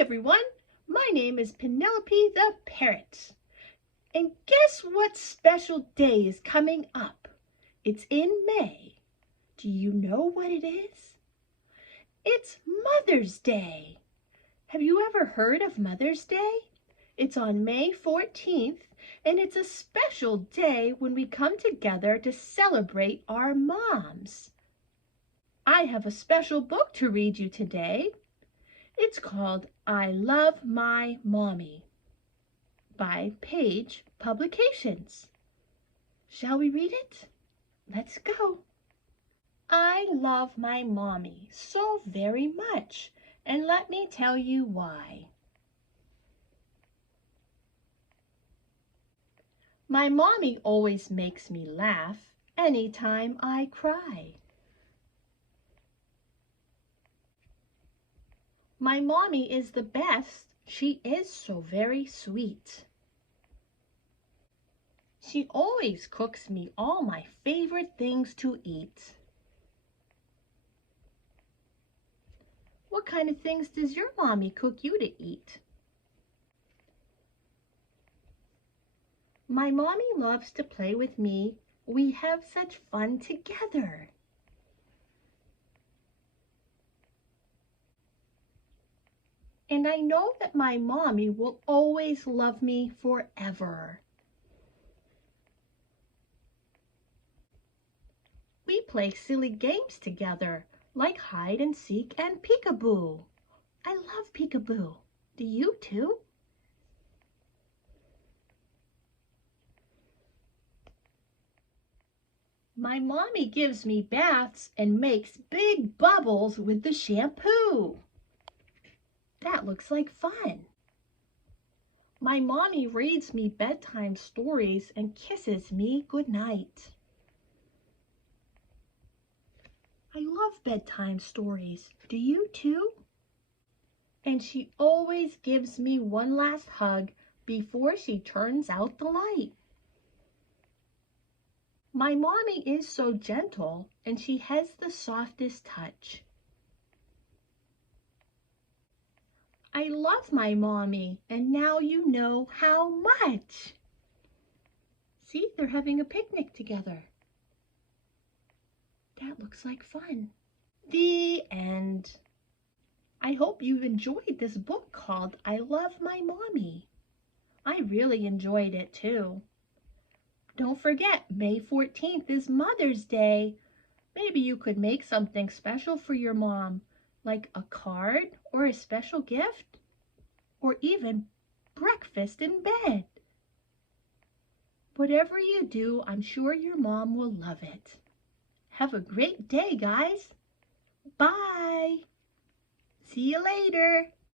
everyone, my name is Penelope the Parrot. And guess what special day is coming up? It's in May. Do you know what it is? It's Mother's Day. Have you ever heard of Mother's Day? It's on May 14th, and it's a special day when we come together to celebrate our moms. I have a special book to read you today. It's called I Love My Mommy by Page Publications. Shall we read it? Let's go. I love my mommy so very much, and let me tell you why. My mommy always makes me laugh anytime I cry. My mommy is the best. She is so very sweet. She always cooks me all my favorite things to eat. What kind of things does your mommy cook you to eat? My mommy loves to play with me. We have such fun together. And I know that my mommy will always love me forever. We play silly games together, like hide and seek and peekaboo. I love peekaboo. Do you too? My mommy gives me baths and makes big bubbles with the shampoo. That looks like fun. My mommy reads me bedtime stories and kisses me goodnight. I love bedtime stories. Do you too? And she always gives me one last hug before she turns out the light. My mommy is so gentle, and she has the softest touch. I love my mommy, and now you know how much. See, they're having a picnic together. That looks like fun. The end. I hope you've enjoyed this book called I Love My Mommy. I really enjoyed it too. Don't forget, May 14th is Mother's Day. Maybe you could make something special for your mom, like a card or a special gift, or even breakfast in bed. Whatever you do, I'm sure your mom will love it. Have a great day, guys. Bye. See you later.